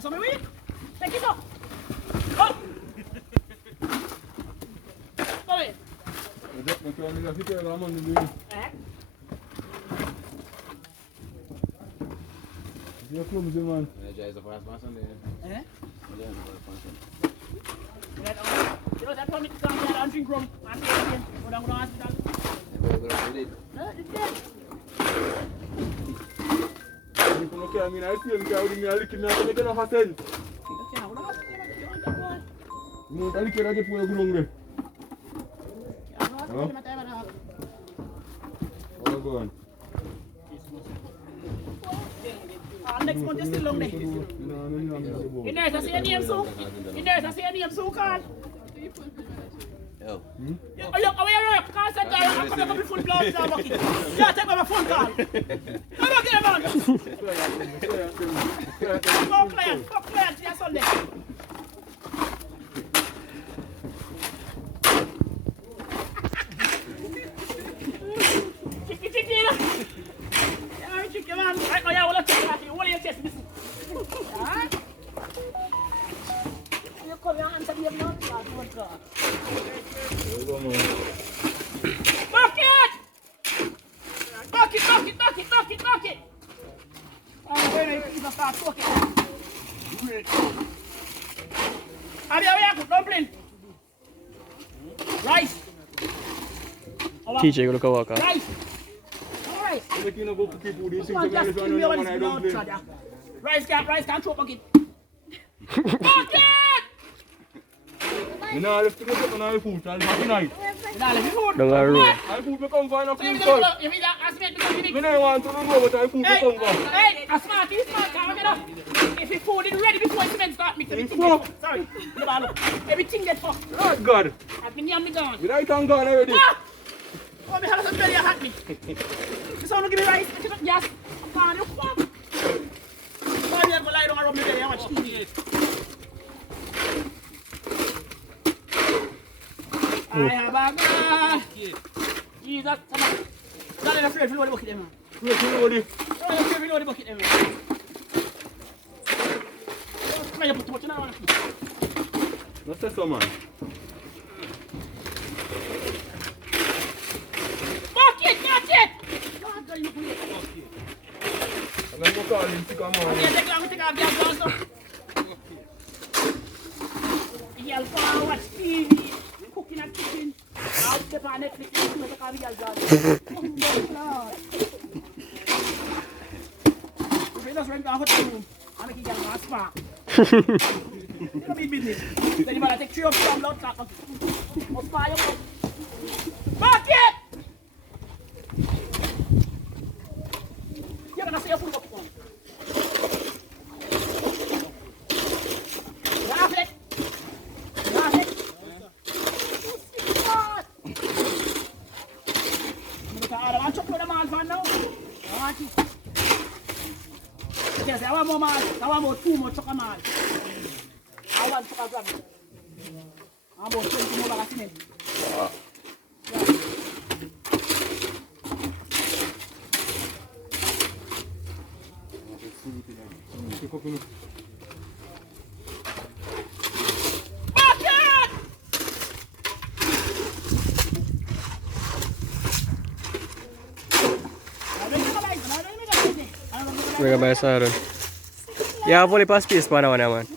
Pasok mo yung take it up. Oh! Sorry. Nagkaroon nila si Kuya Ramon nila. Dia clumsy man. Ja is the first person there. Eh? Ja is the first person. You know that one come here and drink rum and again. Go down to hospital. Ni kuno kaya mina film kaya uli mina likin na kaya na hasen. Mo tali kira ke puyo gulong de. Oh go on. Next month you still long there. In there, I see your name so. In there, I see your name so called. Yo. Oh, look, can't send there. I'm going to be full blood now, Bucky. Yeah, take my phone call. Come on, get man. Fuck client, yeah, Sunday. Chicky, yeah, chicky, man. Oh, yeah, well, what are you chest missing? You come here and say you have not got one car. Bucket! I'm going to start talking. Have you dumpling? Rice. TJ gonna go walk out. Rice. All right. Rice can't choke bucket. Bucket! You know, let's go to my food. I'll have tonight. Don't worry. I food become fine of food first. You mean that? I don't want to know what I food become fine. Hey, a smart, can't get up. If your food is ready before the cement start mixing, everything get fucked. Sorry, everything get fucked. Oh God. I've been yummy gone. You right and gone already. Ah! Oh, me have some belly at me. This one will give me rice. I cannot gas. I'm gone, you fuck. Oh, you have to lie down and rub me belly and watch TV. I have a God. Jesus, I'm not afraid to load the bucket, man. Wait, you know this. I'm not afraid to load the bucket, man. Come here, put too much in our What's that, man? Bucket! I'm going to call him to come on. Yeah, take long to take off the alcohol. Y'all go watch TV. Cooking and cooking. Out the pan Netflix. You take off the alcohol. If you just rent a hotel room, I'm making you a spa. You don't need business. Then you better take 3 of some blood clot. Or spa your foot. Bucket! You're gonna see your food up on. Laugh it. I want to put them on for now. I want to. Yes, I want more man. I want more 2 more chocolate man. I want chocolate grab. I want 20 more bag of cement. Mereka bayar saran. Ya boleh pas space mana mana man.